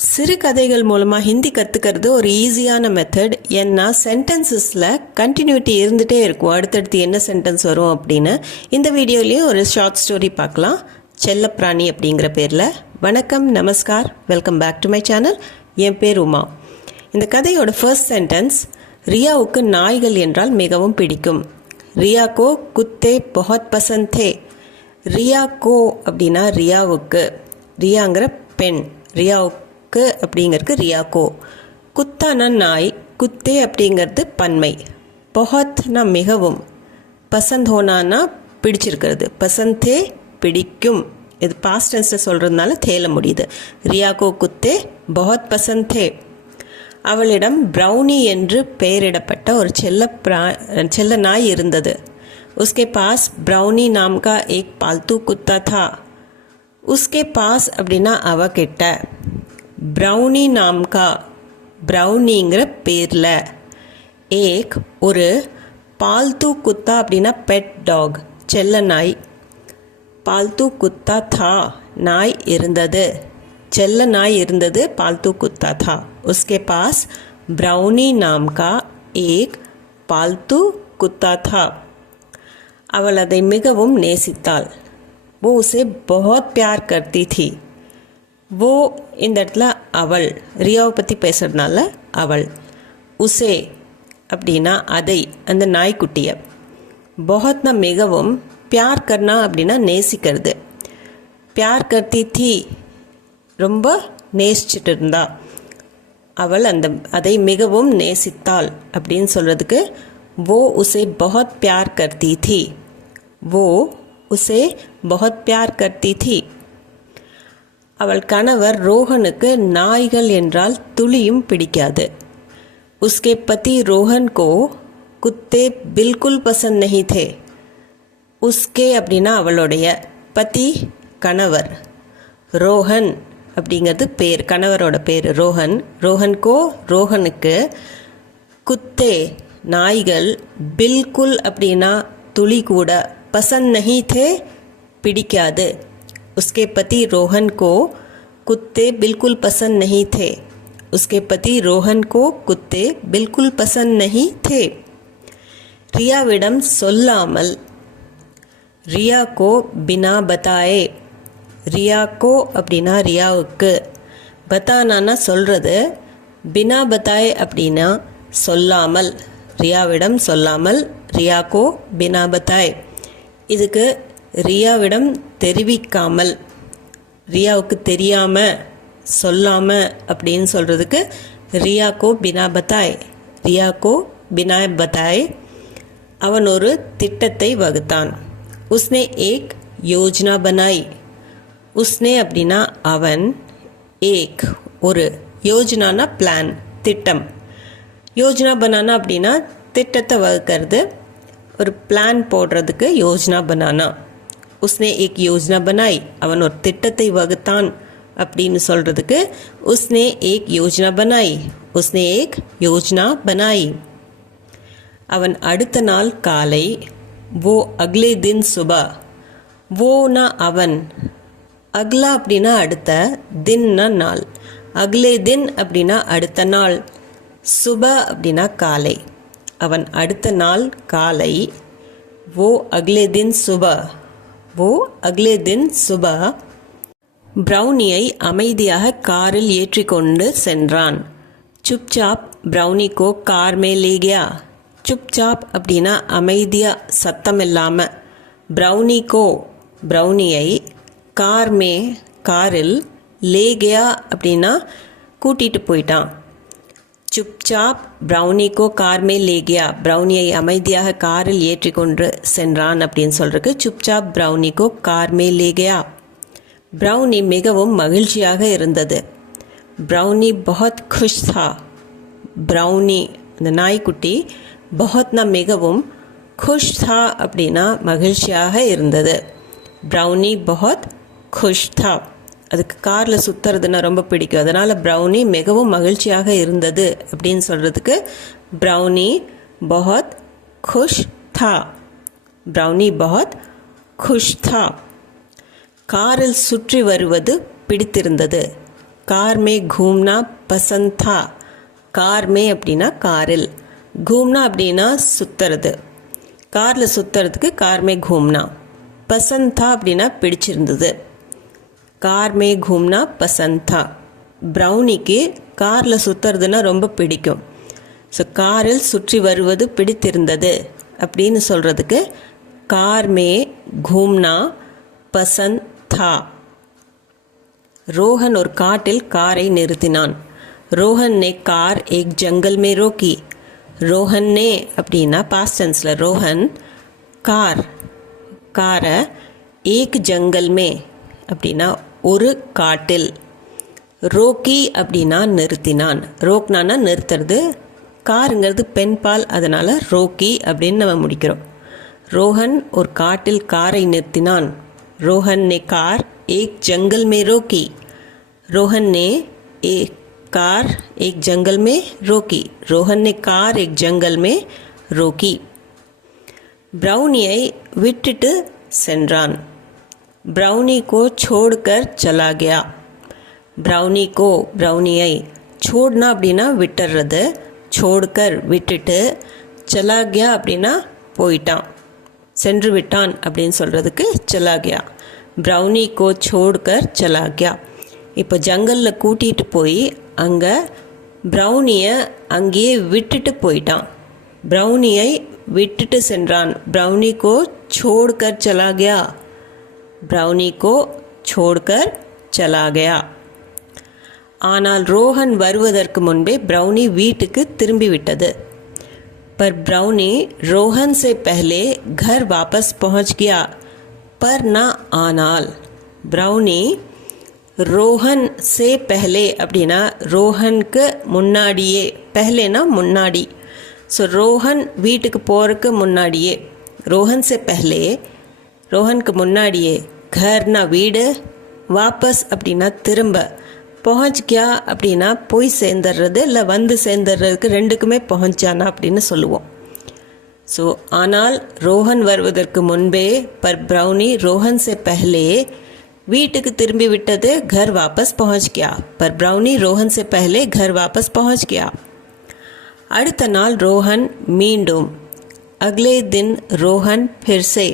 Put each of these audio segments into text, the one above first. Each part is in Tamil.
சிறுகதைகள் மூலமாக ஹிந்தி கற்றுக்கிறது ஒரு ஈஸியான மெத்தட். ஏன்னா சென்டென்சஸில் கண்டினியூட்டி இருந்துகிட்டே இருக்கும், அடுத்தடுத்து என்ன சென்டென்ஸ் வரும் அப்படின்னு. இந்த வீடியோலேயும் ஒரு ஷார்ட் ஸ்டோரி பார்க்கலாம், செல்லப்பிராணி அப்படிங்கிற பேரில். வணக்கம், நமஸ்கார், welcome back to my channel. என் பேர் உமா. இந்த கதையோட ஃபர்ஸ்ட் சென்டென்ஸ், ரியாவுக்கு நாய்கள் என்றால் மிகவும் பிடிக்கும். ரியா கோ குத்தே பஹத் பசந்த் தே. ரியா கோ அப்படின்னா ரியாவுக்கு, ரியாங்கிற பெண், ரியாவுக்கு அப்படிங்கிறது ரியா கோ. குத்தானா நாய், குத்தே அப்படிங்கிறது பன்மை, பஹத்னா மிகவும், பசந்த் ஹோனானா பிடிச்சிருக்கிறது, பசந்தே பிடிக்கும். இது பாஸ்ட் டென்ஸில் சொல்கிறதுனால தேல முடியுது. ரியா கோ குத்தே பஹத் பசந்தே. அவளிடம் ப்ரௌனி என்று பெயரிடப்பட்ட ஒரு செல்ல நாய் இருந்தது. உஸ்கே பாஸ் ப்ரௌனி நாம் கா ஏக் பால்தூ குத்தா தா. உஸ்கே பாஸ் அப்படின்னா அவகிட்ட, ப்ரௌனி நாம் கா ப்ரௌனிங்கிற பேரில், ஏக் ஒரு, பால்தூ குத்தா அப்படின்னா பெட் டாக் செல்ல நாய், பால்தூ குத்தா தா நாய் இருந்தது, செல்ல நாய் இருந்தது, பால்தூ குத்தா தா. उसके पास ब्राउनी नाम का एक पालतू कुत्ता था. அவள் அதை மிகவும் நேசித்தாள். वो उसे बहुत प्यार करती थी. वो இந்த இடத்துல அவள், ரியாவை பற்றி பேசுறதுனால அவள். உசே அப்படின்னா அதை, அந்த நாய்க்குட்டியை. பஹத்னா மிகவும், பியார் கர்னா அப்படின்னா நேசிக்கிறது. பியார் கர்த்தி தீ ரொம்ப நேசிச்சுட்டு இருந்தா. அவள் அதை மிகவும் நேசித்தாள் அப்படின்னு சொல்கிறதுக்கு वो उसे बहुत प्यार करती थी. वो उसे बहुत प्यार करती थी. அவள் கணவர் ரோஹனுக்கு நாய்கள் என்றால் துளியும் பிடிக்காது. उसके पति रोहन को कुत्ते बिल्कुल पसंद नहीं थे. उसके அப்படின்னா அவளுடைய, பதி கணவர், ரோஹன் அப்படிங்கிறது பேர், கணவரோட பேர் ரோஹன். ரோஹன்கோ ரோஹனுக்கு, குத்தே நாய்கள், பில்குல் அப்படின்னா துளி கூட, பசந்த் நஹி தே பிடிக்காது. உஸ்கே பதி ரோஹன் கோ குத்தே பில்குல் பசந்த் நஹி தே. உஸ்கே பதி ரோஹன் கோ குத்தே பில்குல் பசந்த் நஹி தே. ரியாவிடம் சொல்லாமல், ரியா கோ பினா பதாயே. ரியாக்கோ அப்படின்னா ரியாவுக்கு, பத்தானா சொல்கிறது, பினா பதாயே அப்படின்னா சொல்லாமல், ரியாவிடம் சொல்லாமல், ரியாக்கோ பினா பதாயே. இதுக்கு ரியாவிடம் தெரிவிக்காமல், ரியாவுக்கு தெரியாமல், சொல்லாமல் அப்படின்னு சொல்கிறதுக்கு ரியாக்கோ பினா பதாயே. ரியாக்கோ பினா பதாயே. அவன் ஒரு திட்டத்தை வகுத்தான். உஸ்னே ஏக் யோஜனா பனாய். உஸ்னே அப்படின்னா அவன், ஏக் ஒரு, யோஜனானா பிளான், திட்டம், யோஜனா பனானா அப்படின்னா திட்டத்தை வகுக்கிறது, ஒரு பிளான் போடுறதுக்கு யோஜனா பனானா. உஸ்னே ஏக் யோஜனா பனாய், அவன் ஒரு திட்டத்தை வகுத்தான் அப்படின்னு சொல்கிறதுக்கு உஸ்னே ஏக் யோஜனா பனாய். உஸ்னே ஏக் யோஜனா பனாய். அவன் அடுத்த நாள் காலை, वो अगले दिन सुबह. வோனா அவன், அக்லா அப்படின்னா அடுத்த, தின்னா நாள், அக்லே தின் அப்படின்னா அடுத்த நாள், சுப அப்படின்னா காலை. அவன் அடுத்த நாள் காலை, वो अगले दिन सुबह. वो अगले दिन सुबह. ப்ரௌனியை அமைதியாக காரில் ஏற்றிக்கொண்டு சென்றான். சுப்சாப் ப்ரௌனி கோ கார் மே லே கயா. சுப்சாப் அப்படின்னா அமைதியாக, சத்தம் இல்லாமல், ப்ரௌனி கோ ப்ரௌனியை, கார் மே காரில், லே கயா அப்படின்னா கூட்டிகிட்டு போயிட்டான். சுப்சாப் ப்ரௌனி கோ கார் மே லே கயா, ப்ரௌனியை அமைதியாக காரில் ஏற்றி கொண்டு சென்றான் அப்படின்னு சொல்கிறதுக்கு சுப்சாப் ப்ரௌனி கோ கார் மே லே கயா. ப்ரௌனி மிகவும் மகிழ்ச்சியாக இருந்தது. ப்ரௌனி பஹத் குஷ் தா. ப்ரௌனி அந்த நாய்க்குட்டி, பஹத்னா மிகவும், குஷ் தா அப்படின்னா மகிழ்ச்சியாக இருந்தது. ப்ரௌனி பஹத் குஷ் தா. அதுக்கு காரில் சுற்றுறதுன்னா ரொம்ப பிடிக்கும், அதனால் ப்ரௌனி மிகவும் மகிழ்ச்சியாக இருந்தது அப்படின்னு சொல்கிறதுக்கு ப்ரௌனி பஹத் குஷ் தா. ப்ரௌனி பஹத் குஷ் தா. காரில் சுற்றி வருவது பிடித்திருந்தது. कार में घूमना पसंद था. कार में அப்படின்னா காரில், घूमना அப்படின்னா சுத்துறது, காரில் சுத்துறதுக்கு कार में घूमना. पसंद था அப்படின்னா பிடிச்சிருந்தது, कार में घूमना पसंद था. ப்ரௌனிக்கு காரில் சுத்துறதுன்னா ரொம்ப பிடிக்கும். ஸோ காரில் சுற்றி வருவது பிடித்திருந்தது அப்படின்னு சொல்கிறதுக்கு कार में घूमना पसंद था. रोहन और காட்டில் காரை நிறுத்தினான். रोहन ने कार एक जंगल में रोकी. रोहन ने அப்படின்னா பாஸ்ட் டென்ஸில் ரோஹன் காரை एक जंगल में அப்படின்னா ஒரு காட்டில், ரோக்கி அப்படின்னா நிறுத்தினான். ரோக்னானா நிறுத்துறது, காருங்கிறது பெண்பால், அதனால் ரோக்கி அப்படின்னு நம்ம முடிக்கிறோம். रोहन और काटिल काரை நிறுத்தினான். रोहन ने कार एक जंगल में रोकी. रोहन ने एक कार एक जंगल में रोकी. रोहन ने कार एक जंगल में रोकी. ब्राउनिயை விட்டுட்டு சென்றான். ब्राउनी को छोड़कर चला गया. ब्राउनी को ब्राउनिயை छोड़ना அப்படின்னா விட்டுறது, छोड़कर விட்டுட்டு, चला गया அப்படின்னா போயிட்டான், சென்று விட்டான் அப்படின்னு சொல்கிறதுக்கு चला गया. ब्राउनी को छोड़कर चला गया. இப்போ ஜங்கலில் கூட்டிகிட்டு போய் அங்கே ப்ரௌனியை அங்கேயே விட்டுட்டு போயிட்டான். ப்ரௌனியை விட்டுட்டு சென்றான். ப்ரௌனி கோ छोड़कर चला गया. ப்ரௌனி கோ छोड़कर चला गया. ஆனால் ரோஹன் வருவதற்கு முன்பே ப்ரௌனி வீட்டுக்கு திரும்பிவிட்டது. पर ब्राउनी रोहन से पहले घर वापस पहुंच गया. पर ना ஆனால் ब्राउनी ரோஹன் से पहले அப்படின்னா ரோஹனுக்கு முன்னாடியே, पहलेனா முன்னாடி. ஸோ ரோஹன் வீட்டுக்கு போகிறதுக்கு முன்னாடியே, ரோஹன் से पहले ரோஹனுக்கு முன்னாடியே, घरனா வீடு, வாபஸ் அப்படின்னா திரும்ப, பहुंच गया அப்படின்னா போய் சேர்ந்துடுறது இல்லை வந்து சேர்ந்துடுறதுக்கு ரெண்டுக்குமே பहुंचाना அப்படின்னு சொல்லுவோம். ஸோ ஆனால் ரோஹன் வருவதற்கு முன்பே पर ब्राउनी रोहन से पहले வீட்டுக்கு திரும்பி விட்டது, घर वापस पहुंच गया. पर ब्राउनी रोहन से पहले घर वापस पहुंच गया. அடுத்த நாள் ரோஹன் மீண்டும், अगले दिन रोहन फिर से.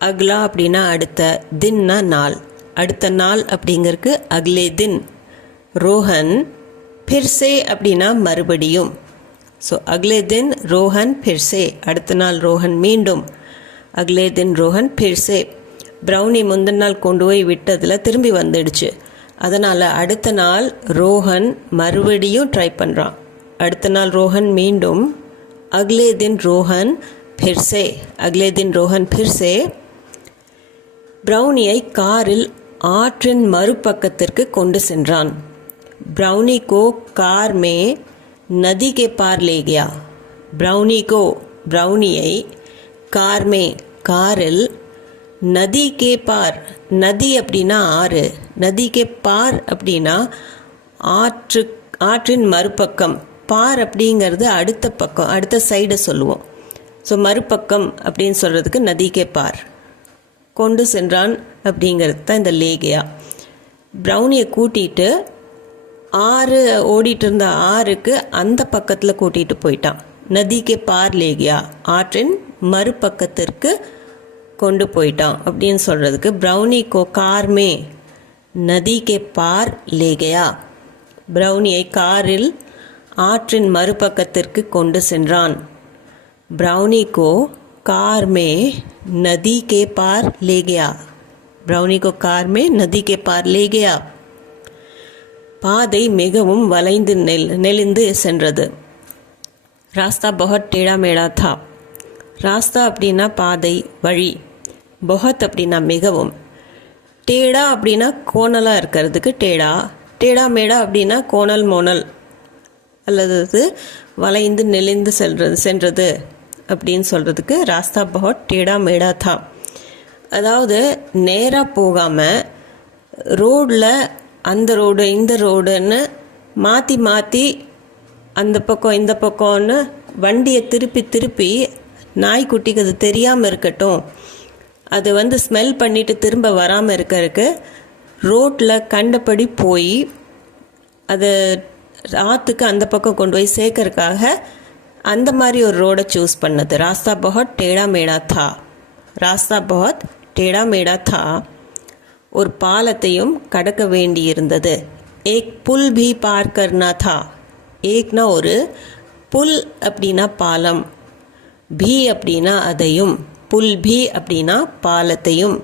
अगला அப்படின்னா அடுத்த, தின்னா நாள், அடுத்த நாள் அப்படிங்கிறதுக்கு அக்லே தின். ரோஹன் பிர்சே அப்படின்னா மறுபடியும். ஸோ அக்லே தின் ரோஹன் பிர்சே, அடுத்த நாள் ரோஹன் மீண்டும், அக்லே தின் ரோஹன் பிர்சே. ப்ரௌனி முந்தின நாள் கொண்டு போய் விட்டதில் திரும்பி வந்துடுச்சு, அதனால் அடுத்த நாள் ரோஹன் மறுபடியும் ட்ரை பண்ணுறான். அடுத்த நாள் ரோஹன் மீண்டும், அக்லே தின் ரோஹன் பிர்சே, அக்லே தின் ரோஹன் பிர்சே. ப்ரௌனியை காரில் ஆற்றின் மறுபக்கத்திற்கு கொண்டு சென்றான். ब्राउनी को कार में नदी के पार ले गया. ब्राउनी को ब्राउनिயை कार में காரில், நதி கே பார், நதி அப்படின்னா ஆறு, நதி கே பார் அப்படின்னா ஆற்றின் மறுபக்கம், பார் அப்படிங்கிறது அடுத்த பக்கம், அடுத்த சைடை சொல்லுவோம். ஸோ மறுபக்கம் அப்படின்னு சொல்கிறதுக்கு நதி கே பார் கொண்டு சென்றான் அப்படிங்கிறது தான் இந்த லேகியா. ப்ரௌனியை கூட்டிகிட்டு ஆறு ஓடிட்டு இருந்த ஆறுக்கு அந்த பக்கத்தில் கூட்டிகிட்டு போயிட்டான். நதிக்கு பார் லேகியா, ஆற்றின் மறுபக்கத்திற்கு கொண்டு போயிட்டான் அப்படின்னு சொல்கிறதுக்கு ப்ரௌனி கோ கார்மே நதிக்கு பார் லேகியா. ப்ரௌனியை காரில் ஆற்றின் மறுபக்கத்திற்கு கொண்டு சென்றான். ப்ரௌனி கோ कार में नदी के पार ले गया. ब्राउनी को कार में नदी के पार ले गया. பாதை மிகவும் வளைந்து நெளிந்து சென்றது. ராஸ்தா बहुत टेढ़ा मेढ़ा था. ராஸ்தா அப்படின்னா பாதை, வழி. बहुत அப்படின்னா மிகவும். டேடா அப்படின்னா கோணலாக இருக்கிறதுக்கு டேடா. டேடா மேடா அப்படின்னா கோணல் மோனல் அல்லது வளைந்து நெளிந்து சென்றது அப்படின்னு சொல்கிறதுக்கு ராஸ்தா பஹுத் டேடா மேடா தா. அதாவது நேராக போகாமல் ரோடில் அந்த ரோடு இந்த ரோடுன்னு மாற்றி மாற்றி அந்த பக்கம் இந்த பக்கம்னு வண்டியை திருப்பி திருப்பி, நாய்க்குட்டிக்கு அது தெரியாமல் இருக்கட்டும், அது ஸ்மெல் பண்ணிவிட்டு திரும்ப வராமல் இருக்கிறதுக்கு ரோட்டில் கண்டபடி போய் அது ஆற்றுக்கு அந்த பக்கம் கொண்டு போய் சேர்க்கறதுக்காக அந்த மாதிரி ஒரு ரோடை சூஸ் பண்ணது. ராஸ்தா பஹத் டேடா மேடா தா. ராஸ்தா பஹத் டேடா மேடா தா. ஒரு பாலத்தையும் கடக்க வேண்டியிருந்தது. ஏக் புல் பி பார் கர்னா தா. ஏக்னா ஒரு, புல் அப்படின்னா பாலம், பி அப்படின்னா அதையும், புல் பி அப்படின்னா பாலத்தையும்,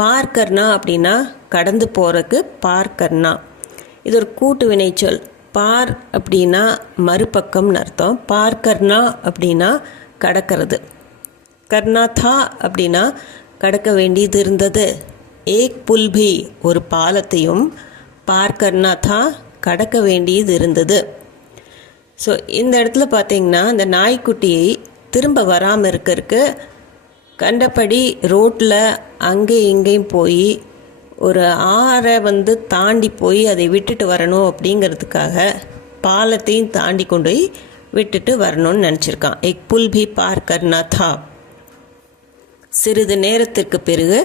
பார் கர்னா அப்படின்னா கடந்து போகிறதுக்கு பார் கர்னா. இது ஒரு கூட்டு வினைச்சொல். பார் அப்படின்னா மறுபக்கம்னு அர்த்தம், பார் கர்னா அப்படின்னா கடக்கிறது. கர்னா தா அப்படின்னா கடக்க வேண்டியது இருந்தது. ஏக் புல் பி ஒரு பாலத்தையும், பார் கர்னா தா கடக்க வேண்டியது இருந்தது. ஸோ இந்த இடத்துல பார்த்தீங்கன்னா இந்த நாய்க்குட்டியை திரும்ப வராமல் இருக்கிறதுக்கு கண்டபடி ரோட்டில் அங்கே இங்கேயும் போய் ஒரு ஆறை தாண்டி போய் அதை விட்டுட்டு வரணும் அப்படிங்கிறதுக்காக பாலத்தையும் தாண்டி கொண்டு போய் விட்டுட்டு வரணும்னு நினச்சிருக்கான். எக் புல் பி பார் கர்னா தா. சிறிது நேரத்திற்கு பிறகு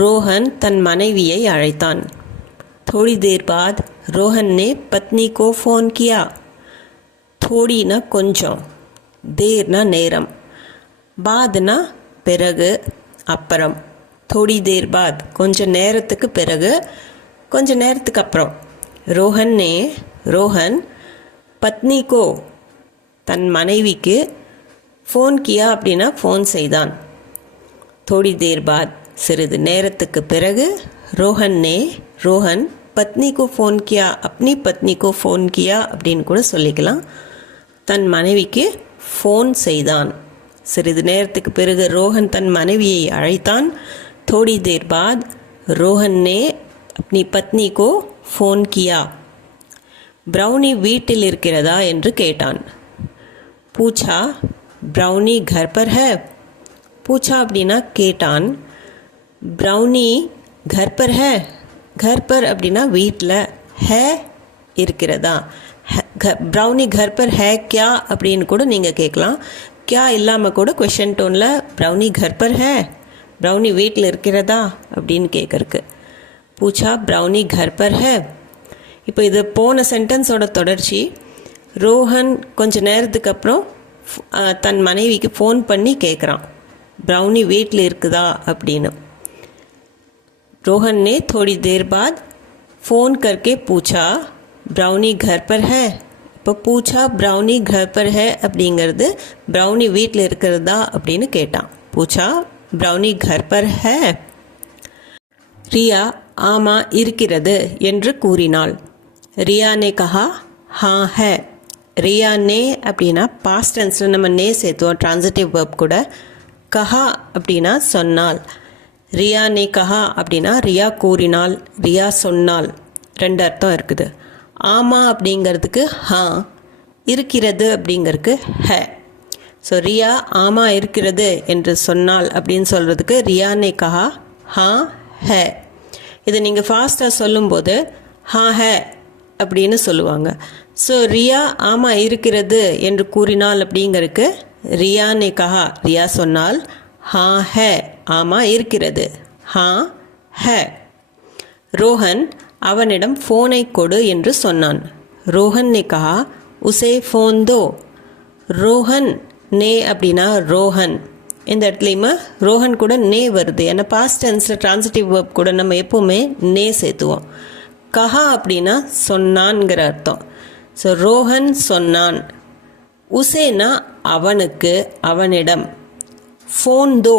ரோஹன் தன் மனைவியை அழைத்தான். थोड़ी देर बाद रोहन ने पत्नी को फ़ोन किया. थोड़ीना கொஞ்சம், தேர்னா நேரம், பாத்னா பிறகு அப்புறம். थोड़ी देर बाद கொஞ்ச நேரத்துக்கு பிறகு, கொஞ்ச நேரத்துக்கு அப்புறம். ரோஹன் பத்னி கோ தன் மனைவிக்கு ஃபோன் கியா அப்படின்னா ஃபோன் செய்தான். थोड़ी देर बाद சிறிது நேரத்துக்கு பிறகு ரோஹன் பத்னி கோ ஃபோன் கியா, அப்னி பத்னி கோ ஃபோன் கியா அப்படின்னு கூட சொல்லிக்கலாம். தன் மனைவிக்கு ஃபோன் செய்தான். சிறிது நேரத்துக்கு பிறகு ரோஹன் தன் மனைவியை அழைத்தான். थोड़ी देर बाद रोहन ने अपनी पत्नी को फ़ोन किया. ब्राउनी வீட்டில் இருக்கிறதா என்று கேட்டான். பூச்சா ब्राउनी घर पर है. பூச்சா அப்படின்னா கேட்டான். ब्राउनी घर पर है. घर पर அப்படின்னா வீட்டில், है இருக்கிறதா. ब्राउनी घर पर है क्या அப்படின்னு கூட நீங்கள் கேட்கலாம். क्या இல்லாமல் கூட கொஷன் டோனில் ब्राउनी घर पर है, ब्राउनी வீட்டில் இருக்கிறதா அப்படின்னு கேட்குறக்கு. பூச்சா ब्राउनी घर पर है. இப்போ இது போன சென்டென்ஸோட தொடர்ச்சி. ரோஹன் கொஞ்ச நேரத்துக்கு அப்புறம் தன் மனைவிக்கு ஃபோன் பண்ணி கேட்குறான் ब्राउनी வீட்டில் இருக்குதா அப்படின்னு. रोहन ने थोड़ी देर बाद फ़ोन करके पूछा ब्राउनी घर पर है. இப்போ பூச்சா ब्राउनी घर पर है அப்படிங்கிறது ब्राउनी வீட்டில் இருக்கிறதா அப்படின்னு கேட்டான். பூச்சா ब्राउनी घर पर है. ரியா ஆமா இருக்கிறது என்று கூறினாள். ரியா ने कहा हाँ है. ரியா ने அப்படின்னா பாஸ்ட் டென்ஸில் நம்ம நே சேர்த்துவோம் ட்ரான்சிட்டிவ் வெர்ப் கூட. கஹா அப்படின்னா சொன்னாள். ரியா ने कहा அப்படின்னா ரியா கூறினாள், ரியா சொன்னாள். ரெண்டு அர்த்தம் இருக்குது. ஆமா அப்படிங்கிறதுக்கு ஹா, இருக்கிறது அப்படிங்கிறதுக்கு ஹே. ஸோ ரியா ஆமா இருக்கிறது என்று சொன்னாள் அப்படின்னு சொல்கிறதுக்கு ரியா ने कहा ஹா ஹே. இதை நீங்கள் ஃபாஸ்ட்டாக சொல்லும்போது ஹா ஹே அப்படின்னு சொல்லுவாங்க. ஸோ ரியா ஆமா இருக்கிறது என்று கூறினாள் அப்படிங்கிறதுக்கு ரியா ने कहा ரியா சொன்னால், ஹா ஹே ஆமா இருக்கிறது, ஹா ஹே. ரோஹன் அவனிடம் ஃபோனை கொடு என்று சொன்னான். ரோஹன் ने कहा उसे फ़ोन दो. ரோஹன் நே அப்படின்னா ரோஹன். இந்த இடத்துலையுமே ரோஹன் கூட நே வருது. ஏன்னா பாஸ்ட் டென்ஸில் ட்ரான்சிட்டிவ் வெர்ப் கூட நம்ம எப்போவுமே நே சேர்த்துவோம். கஹா அப்படின்னா சொன்னான்ங்கிற அர்த்தம். ஸோ ரோஹன் சொன்னான். உசேனா அவனுக்கு, அவனிடம். ஃபோன் தோ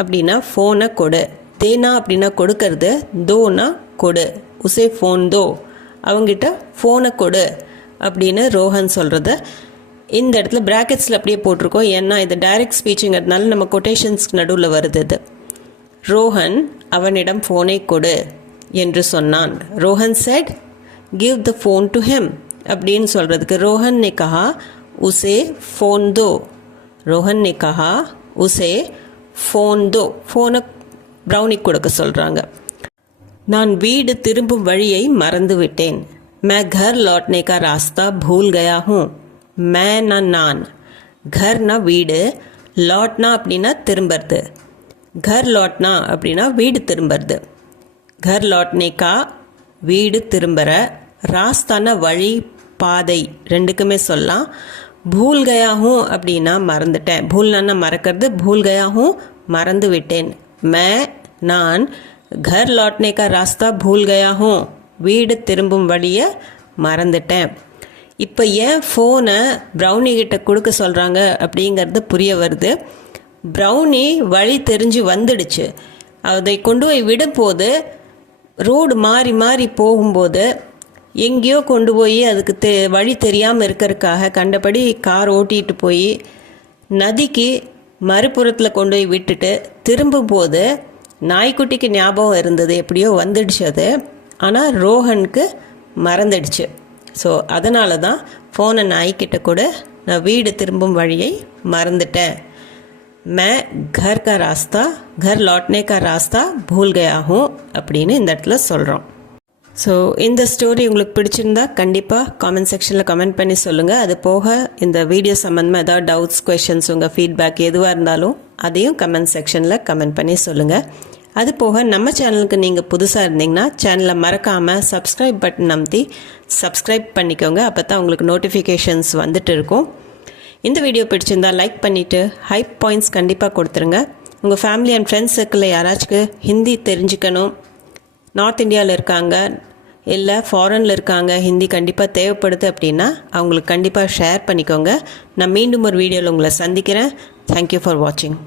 அப்படின்னா ஃபோனை கொடு. தேனா அப்படின்னா கொடுக்கறது, தோனா கொடு. உசே ஃபோன் தோ அவங்கிட்ட ஃபோனை கொடு அப்படின்னு ரோஹன் சொல்கிறத இந்த இடத்துல ப்ராக்கெட்ஸில் அப்படியே போட்டிருக்கோம். ஏன்னா இது டைரக்ட் ஸ்பீச்சுங்கிறதுனால நம்ம கொட்டேஷன்ஸ்க்கு நடுவில் வருது இது. ரோஹன் அவனிடம் ஃபோனை கொடு என்று சொன்னான். Rohan set give the phone to him அப்படின்னு சொல்கிறதுக்கு ரோஹன் ने कहा उसे फ़ोन दो. ரோஹன் ने कहा उसे फ़ोन दो. ஃபோனை ப்ரௌனி கொடுக்க சொல்கிறாங்க. நான் வீடு திரும்பும் வழியை மறந்து விட்டேன். मैं घर लौटने का रास्ता भूल गया हूँ. मैं ना நான். घरனா வீடு, लौटना அப்படின்னா திரும்புறது. घर लौटना அப்படின்னா வீடு திரும்புறது. घर लौटने का வீடு திரும்புற, ராஸ்தான வழி பாதை ரெண்டுக்குமே சொல்லலாம். பூல் கயா ஹூம் அப்படின்னா மறந்துட்டேன். பூல்னா மறக்கிறது, பூல் கயா ஹூம் மறந்து விட்டேன். நான் घर लौटने का रास्ता भूल गया हूँ, வீடு திரும்பும் வழியை மறந்துட்டேன். இப்போ ஏன் ஃபோனை ப்ரௌனி கிட்ட கொடுக்க சொல்கிறாங்க அப்படிங்கிறது புரிய வருது. ப்ரௌனி வழி தெரிஞ்சு வந்துடுச்சு. அதை கொண்டு போய் விடும்போது ரோடு மாறி மாறி போகும்போது எங்கேயோ கொண்டு போய் அதுக்கு வழி தெரியாமல் இருக்கிறதுக்காக கண்டபடி கார் ஓட்டிகிட்டு போய் நதிக்கு மறுபுறத்தில் கொண்டு போய் விட்டுட்டு திரும்பும்போது நாய்க்குட்டிக்கு ஞாபகம் இருந்தது, எப்படியோ வந்துடுச்சு அது. ஆனால் ரோஹனுக்கு மறந்துடுச்சு. ஸோ அதனால தான் ஃபோனை நாய்க்கிட்ட கூட நான் வீடு திரும்பும் வழியை மறந்துட்டேன். मैं घर का रास्ता घर लौटने का रास्ता भूल गया हूँ அப்படின்னு இந்த இடத்துல சொல்கிறோம். ஸோ இந்த ஸ்டோரி உங்களுக்கு பிடிச்சிருந்தா கண்டிப்பாக காமெண்ட் செக்ஷனில் கமெண்ட் பண்ணி சொல்லுங்கள். அது போக இந்த வீடியோ சம்மந்தமாக ஏதாவது டவுட்ஸ், கொஷின்ஸ், உங்கள் ஃபீட்பேக் எதுவாக இருந்தாலும் அதையும் கமெண்ட் செக்ஷனில் கமெண்ட் பண்ணி சொல்லுங்கள். அது போக நம்ம சேனலுக்கு நீங்கள் புதுசாக இருந்தீங்கன்னா சேனலை மறக்காமல் சப்ஸ்கிரைப் பட்டன் அமுத்தி சப்ஸ்கிரைப் பண்ணிக்கோங்க. அப்போ தான் உங்களுக்கு நோட்டிஃபிகேஷன்ஸ் வந்துட்டு இருக்கும். இந்த வீடியோ பிடிச்சிருந்தா லைக் பண்ணிவிட்டு ஹைப் பாயிண்ட்ஸ் கண்டிப்பாக கொடுத்துருங்க. உங்கள் ஃபேமிலி அண்ட் ஃப்ரெண்ட்ஸ் சர்க்கிளில் யாராச்சும் ஹிந்தி தெரிஞ்சுக்கணும், நார்த் இந்தியாவில் இருக்காங்க இல்லை ஃபாரினில் இருக்காங்க, ஹிந்தி கண்டிப்பாக தேவைப்படுது அப்படின்னா அவங்களுக்கு கண்டிப்பாக ஷேர் பண்ணிக்கோங்க. நான் மீண்டும் ஒரு வீடியோவில் உங்களை சந்திக்கிறேன். தேங்க்யூ ஃபார் வாட்சிங்.